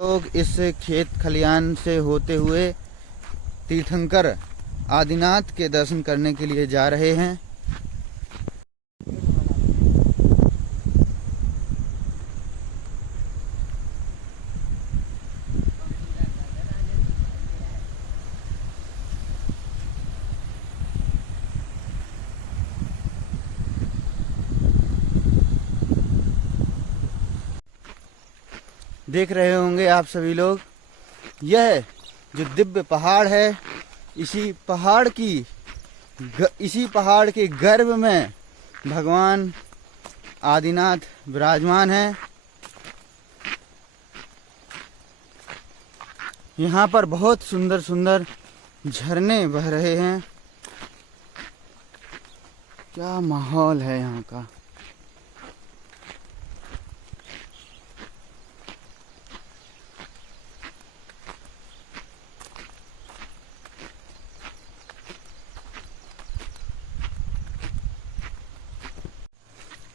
लोग इस खेत खलियान से होते हुए तीर्थंकर आदिनाथ के दर्शन करने के लिए जा रहे हैं। देख रहे होंगे आप सभी लोग, यह जो दिव्य पहाड़ है, इसी पहाड़ के गर्भ में भगवान आदिनाथ विराजमान हैं। यहाँ पर बहुत सुंदर सुंदर झरने बह रहे हैं। क्या माहौल है यहाँ का।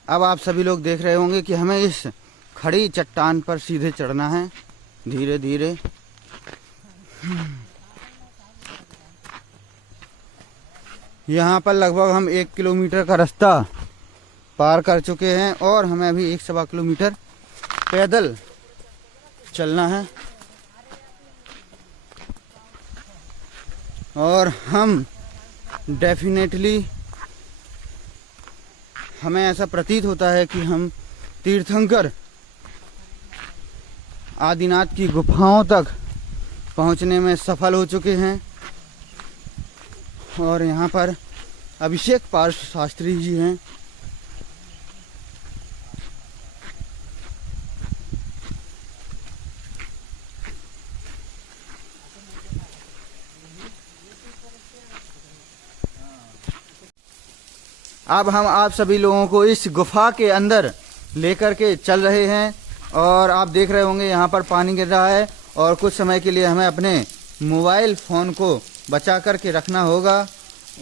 अब आप सभी लोग देख रहे होंगे कि हमें इस खड़ी चट्टान पर सीधे चढ़ना है, धीरे धीरे। यहाँ पर लगभग हम 1 किलोमीटर का रास्ता पार कर चुके हैं और हमें अभी 1-1.25 किलोमीटर पैदल चलना है। और हम डेफिनेटली, हमें ऐसा प्रतीत होता है कि हम तीर्थंकर आदिनाथ की गुफाओं तक पहुंचने में सफल हो चुके हैं। और यहाँ पर अभिषेक पार्श्व शास्त्री जी हैं। अब हम आप सभी लोगों को इस गुफा के अंदर लेकर के चल रहे हैं। और आप देख रहे होंगे यहाँ पर पानी गिर रहा है और कुछ समय के लिए हमें अपने मोबाइल फ़ोन को बचा कर के रखना होगा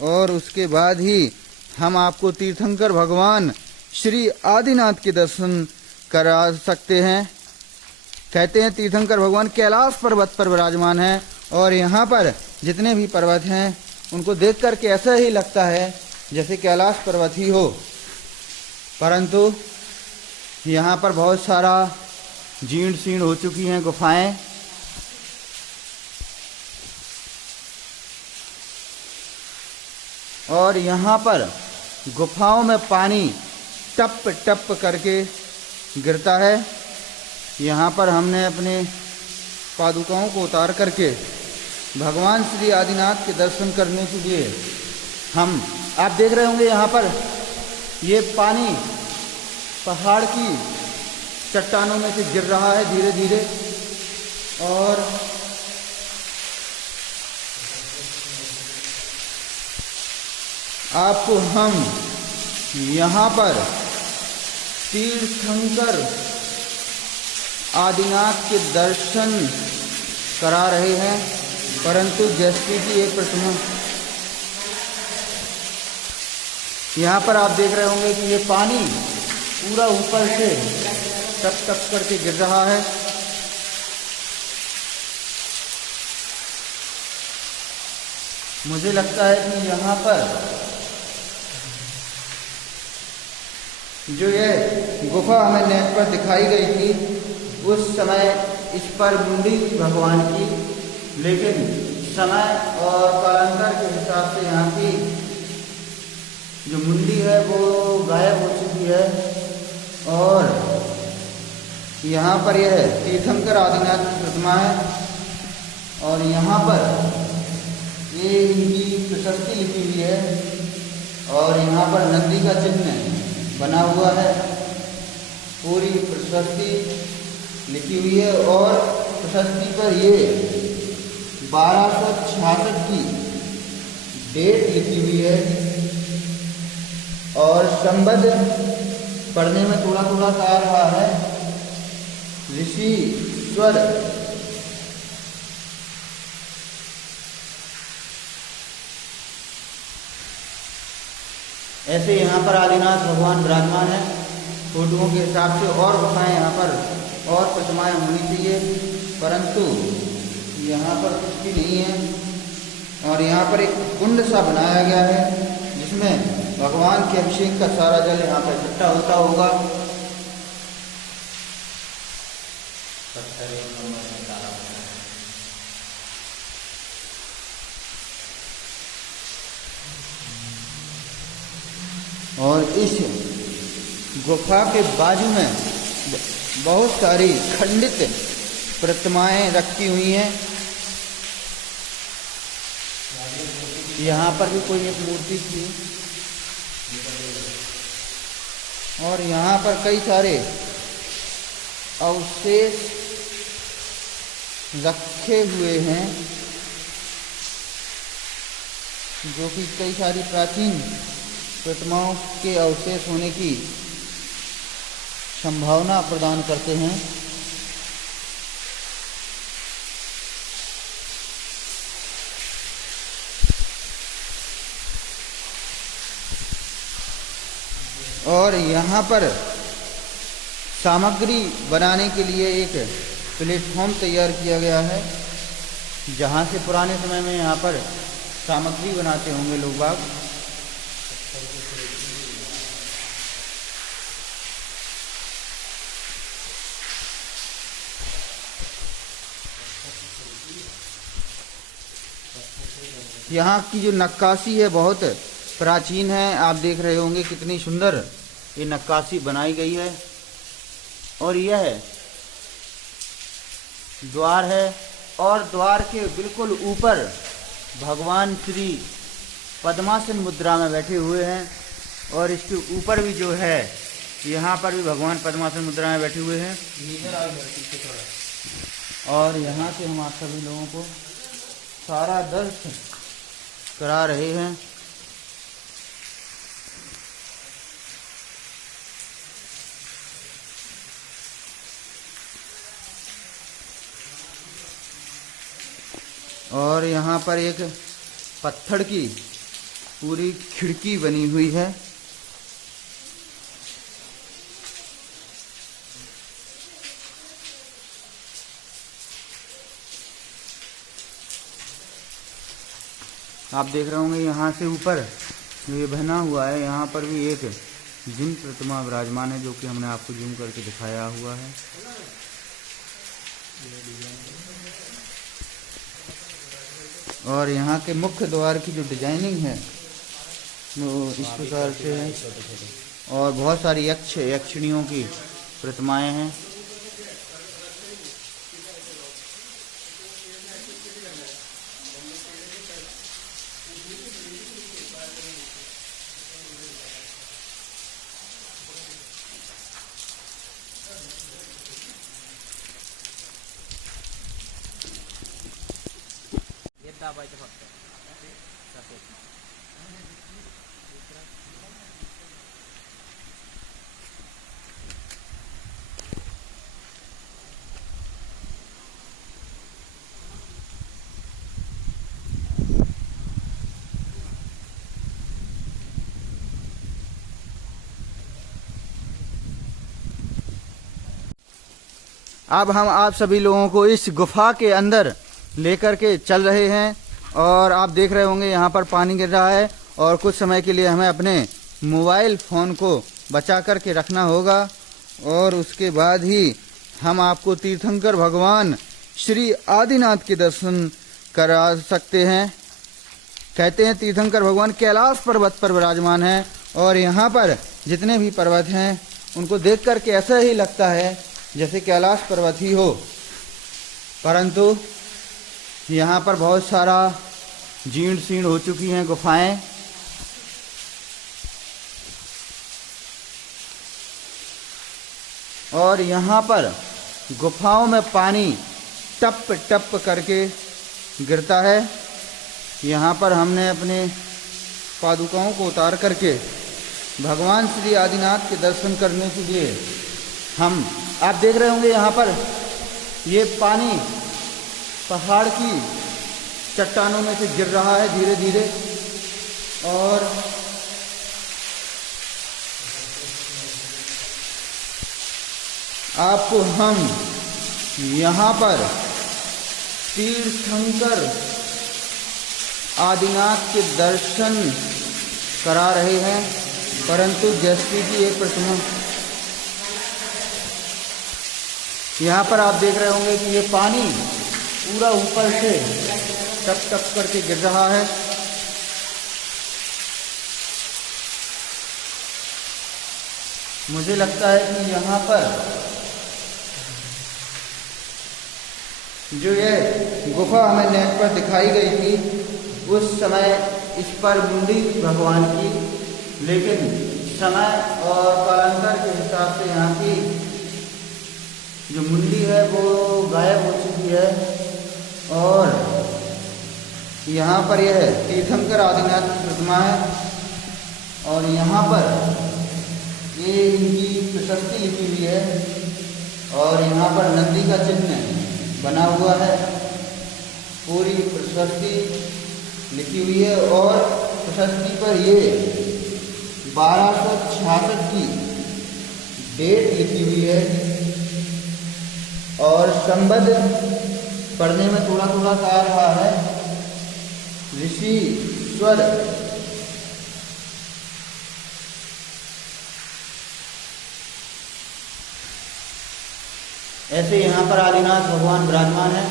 और उसके बाद ही हम आपको तीर्थंकर भगवान श्री आदिनाथ के दर्शन करा सकते हैं। कहते हैं तीर्थंकर भगवान कैलाश पर्वत पर विराजमान हैं और यहाँ पर जितने भी पर्वत हैं उनको देख कर के ऐसा ही लगता है जैसे कैलाश पर्वत ही हो, परंतु यहाँ पर बहुत सारा जीर्ण शीर्ण हो चुकी हैं गुफाएं। और यहाँ पर गुफाओं में पानी टप टप करके गिरता है। यहाँ पर हमने अपने पादुकाओं को उतार करके भगवान श्री आदिनाथ के दर्शन करने के लिए आप देख रहे होंगे यहाँ पर ये पानी पहाड़ की चट्टानों में से गिर रहा है धीरे धीरे। और आपको हम यहाँ पर तीर्थंकर आदिनाथ के दर्शन करा रहे हैं, परंतु जैसे कि एक प्रतिमा यहाँ पर आप देख रहे होंगे कि ये पानी पूरा ऊपर से टप टप करके गिर रहा है। मुझे लगता है कि यहाँ पर जो ये गुफा हमें नेट पर दिखाई गई थी उस समय इस पर मुंडी भगवान की, लेकिन समय और कालांतर के हिसाब से यहाँ की जो मुंडी है वो गायब हो चुकी है। और यहाँ पर यह तीर्थंकर आदिनाथ की प्रतिमा है और यहाँ पर ये इनकी प्रशस्ति लिखी हुई है और यहाँ पर नंदी का चिन्ह बना हुआ है। पूरी प्रशस्ति लिखी हुई है और प्रशस्ति पर ये 1266 की डेट लिखी हुई है। और संबद्ध पढ़ने में थोड़ा थोड़ा सा आ रहा है। ऋषि स्वर ऐसे यहाँ पर आदिनाथ भगवान विराजमान है। फोटोओं के हिसाब से और गुफाएं यहाँ पर और प्रतिमाएं होनी चाहिए। परंतु यहाँ पर कुछ भी नहीं है। और यहाँ पर एक कुंड सा बनाया गया है जिसमें भगवान के अभिषेक का सारा जल यहाँ पर इकट्ठा होता होगा। और इस गुफा के बाजू में बहुत सारी खंडित प्रतिमाएं रखी हुई हैं। यहाँ पर भी कोई एक मूर्ति थी और यहाँ पर कई सारे अवशेष रखे हुए हैं जो कि कई सारी प्राचीन प्रतिमाओं के अवशेष होने की संभावना प्रदान करते हैं। और यहाँ पर सामग्री बनाने के लिए एक प्लेटफॉर्म तैयार किया गया है जहाँ से पुराने समय में यहाँ पर सामग्री बनाते होंगे लोग बाग। यहाँ की जो नक्काशी है बहुत प्राचीन है। आप देख रहे होंगे कितनी सुंदर ये नक्काशी बनाई गई है। और यह द्वार है और द्वार के बिल्कुल ऊपर भगवान श्री पद्मासन मुद्रा में बैठे हुए हैं। और इसके ऊपर भी जो है यहाँ पर भी भगवान पद्मासन मुद्रा में बैठे हुए हैं। और यहाँ से हम आप सभी लोगों को सारा दर्शन करा रहे हैं। और यहाँ पर एक पत्थर की पूरी खिड़की बनी हुई है। आप देख रहे होंगे यहाँ से ऊपर जो ये बना हुआ है यहाँ पर भी एक जिन प्रतिमा विराजमान है जो कि हमने आपको जूम करके दिखाया हुआ है। और यहाँ के मुख्य द्वार की जो डिजाइनिंग है वो इस प्रकार से है। और बहुत सारी यक्षिणियों की प्रतिमाएं हैं। अब हम आप सभी लोगों को इस गुफा के अंदर लेकर के चल रहे हैं। और आप देख रहे होंगे यहाँ पर पानी गिर रहा है और कुछ समय के लिए हमें अपने मोबाइल फ़ोन को बचा कर के रखना होगा। और उसके बाद ही हम आपको तीर्थंकर भगवान श्री आदिनाथ के दर्शन करा सकते हैं। कहते हैं तीर्थंकर भगवान कैलाश पर्वत पर विराजमान हैं और यहाँ पर जितने भी पर्वत हैं उनको देख कर के ऐसा ही लगता है जैसे कैलाश पर्वत ही हो। परंतु यहाँ पर बहुत सारा जीर्ण शीर्ण हो चुकी हैं गुफाएं। और यहाँ पर गुफाओं में पानी टप टप करके गिरता है। यहाँ पर हमने अपने पादुकाओं को उतार करके भगवान श्री आदिनाथ के दर्शन करने के लिए आप देख रहे होंगे यहाँ पर ये पानी पहाड़ की चट्टानों में से गिर रहा है धीरे धीरे। और आपको हम यहाँ पर तीर्थंकर आदिनाथ के दर्शन करा रहे हैं, परंतु जैसे कि एक प्रतिमा यहाँ पर आप देख रहे होंगे कि ये पानी पूरा ऊपर से टप टप करके गिर रहा है। मुझे लगता है कि यहाँ पर जो ये गुफा हमें नेट पर दिखाई गई थी, उस समय इस पर मुंडी भगवान की, लेकिन समय और कालांतर के हिसाब से यहाँ की जो मुंडी है वो गायब हो चुकी है। और यहाँ पर यह तीर्थंकर आदिनाथ की प्रतिमा है और यहाँ पर ये इनकी प्रशस्ति लिखी हुई है और यहाँ पर नंदी का चिन्ह बना हुआ है। पूरी प्रशस्ति लिखी हुई है और प्रशस्ति पर ये 1266 की डेट लिखी हुई है और संबद्ध पढ़ने में थोड़ा थोड़ा सा आ रहा है। ऋषि स्वर ऐसे यहाँ पर आदिनाथ भगवान विराजमान है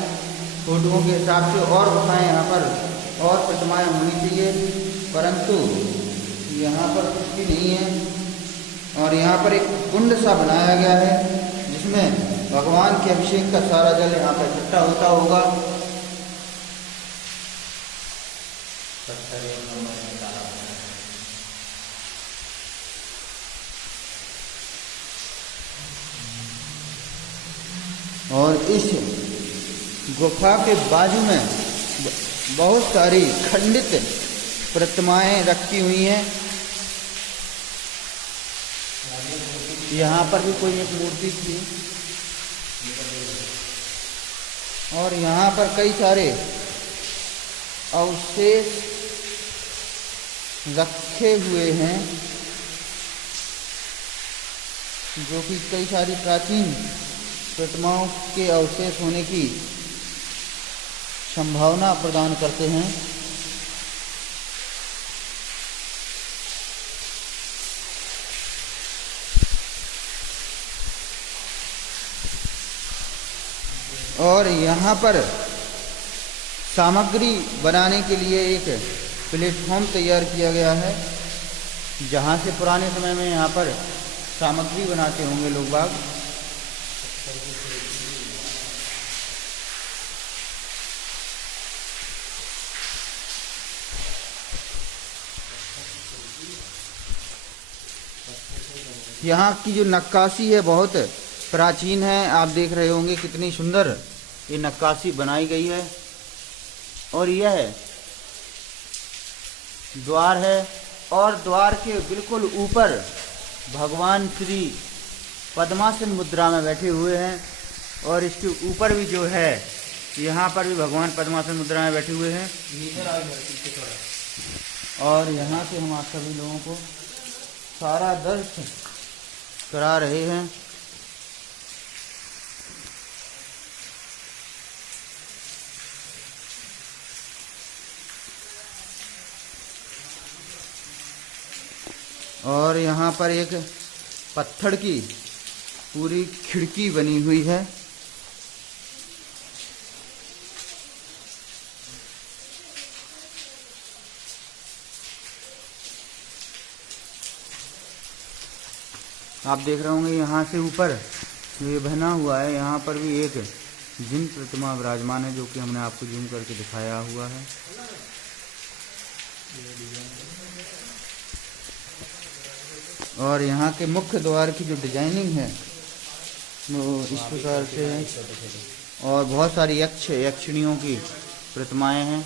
फोटोओं के हिसाब से। और गुफाएं यहाँ पर और प्रतिमाएं होनी चाहिए, परंतु यहाँ पर कुछ भी नहीं है। और यहाँ पर एक कुंड सा बनाया गया है जिसमें भगवान के अभिषेक का सारा जल यहाँ पर इकट्ठा होता होगा। और इस गुफा के बाजू में बहुत सारी खंडित प्रतिमाएं रखी हुई हैं। यहाँ पर भी कोई एक मूर्ति थी और यहाँ पर कई सारे अवशेष रखे हुए हैं जो कि कई सारी प्राचीन प्रतिमाओं के अवशेष होने की संभावना प्रदान करते हैं। और यहाँ पर सामग्री बनाने के लिए एक प्लेटफॉर्म तैयार किया गया है, जहाँ से पुराने समय में यहाँ पर सामग्री बनाते होंगे लोग बाग। यहाँ की जो नक्काशी है बहुत प्राचीन है। आप देख रहे होंगे कितनी सुंदर ये नक्काशी बनाई गई है। और यह द्वार है और द्वार के बिल्कुल ऊपर भगवान श्री पद्मासन मुद्रा में बैठे हुए हैं। और इसके ऊपर भी जो है यहाँ पर भी भगवान पद्मासन मुद्रा में बैठे हुए हैं। और यहाँ से हम आप सभी लोगों को सारा दर्शन करा रहे हैं। और यहाँ पर एक पत्थर की पूरी खिड़की बनी हुई है। आप देख रहे होंगे यहाँ से ऊपर जो ये बना हुआ है, यहाँ पर भी एक जिन प्रतिमा विराजमान है जो कि हमने आपको जूम करके दिखाया हुआ है। और यहाँ के मुख्य द्वार की जो डिजाइनिंग है वो इस प्रकार से है। और बहुत सारी यक्षिणियों की प्रतिमाएं हैं।